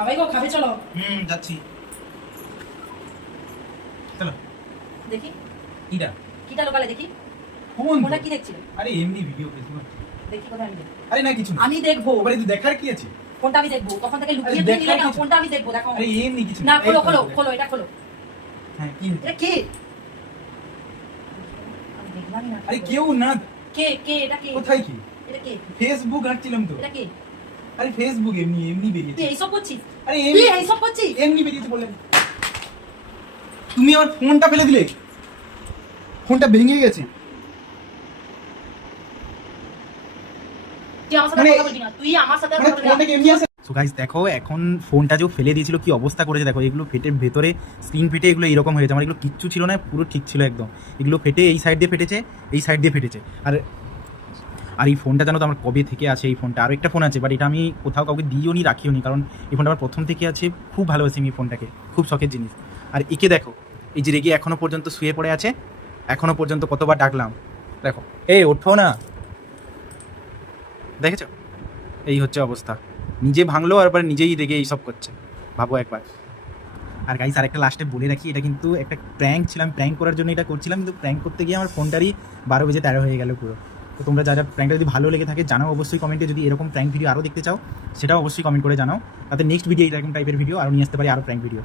আবাই গো খাবে চলো। যাচ্ছি। চলো দেখি কিটা কিটা লোকালে দেখি। ফোন ওটা কি দেখছিলে? আরে এমনি ভিডিও ফেসবুক। দেখি কোথায় আমি দেখবো। আরে না কিছু না। আমি দেখবো। আরে তুই দেখার কি আছে? কোনটা আমি দেখবো? তখন থেকে লুকিয়ে আরে নিলে না, দেখার কোনটা আমি দেখবো দেখো। আরে এমনি কিছু না খোলো এই খোলো দেখ। খোলো এটা খোলো। হ্যাঁ কি? এটা কে? আমি দেখলামই না। আরে কেউ না। কে কে এটা কে? কোথায় কি? এটা কে? ফেসবুক ঘাঁটছিলাম তো। এটা কে? আরে ফেসবুক এমনি এমনি তুই বেরিয়েছে। এইসব করছিস? আরে তুই এমনি এইসব করছিস? এমনি বেরিয়েছে বললেন। তুমি আমার ফোনটা ফেলে দিলে। ফোনটা ভেঙে গেছে। তুই আমার সাথে মানে- কথা বলবি না। তুই আমার সাথে মানে কথা বলবি ফোনটা না। কি এমনি আছে? সো গাইস দেখো এখন ফোনটা যে ফেলে দিয়েছিল কি অবস্থা করেছে দেখো, এগুলো ফেটে ভেতরে স্ক্রিন ফেটে এগুলো এরকম হয়ে গেছে। আমার এগুলো কিচ্ছু ছিল না, পুরো ঠিক ছিল একদম। এগুলো ফেটে এই সাইড দিয়ে ফেটেছে, এই সাইড দিয়ে ফেটেছে। আর এই ফোনটা জানো তো আমার কবে থেকে আছে এই ফোনটা। আরও একটা ফোন আছে বাট এটা আমি কোথাও কাউকে দিইও নি রাখিও নি, কারণ এই ফোনটা আমার প্রথম থেকে আছে। খুব ভালোবাসি আমি এই ফোনটাকে, খুব শখের জিনিস। আর একে দেখো এই যে রেগে এখনো পর্যন্ত শুয়ে পড়ে আছে, এখনো পর্যন্ত কতবার ডাকলাম। দেখো এই ওঠো না, দেখেছো? এই হচ্ছে অবস্থা, নিজে ভাঙলো আর আবার নিজেই রেগে এইসব করছে, ভাবো একবার। আর গাইস আরেকটা লাস্টে বলে রাখি, এটা কিন্তু একটা প্র্যাঙ্ক ছিলাম, প্র্যাঙ্ক করার জন্য এটা করছিলাম, কিন্তু প্র্যাঙ্ক করতে গিয়ে আমার ফোনটারই 12 বেজে 13 হয়ে গেল পুরো। তো তোমরা যারা প্র্যাঙ্কটা যদি ভালো লেগে থাকে জানাও অবশ্যই কমেন্টে, যদি এরকম প্র্যাঙ্ক ভিডিও আরও দেখতে চাও সেটাও অবশ্যই কমেন্ট করে জানাও, তাতে নেক্সট ভিডিও এরকম টাইপের ভিডিও আরও নিয়ে আসতে পারি, আরও প্র্যাঙ্ক ভিডিও।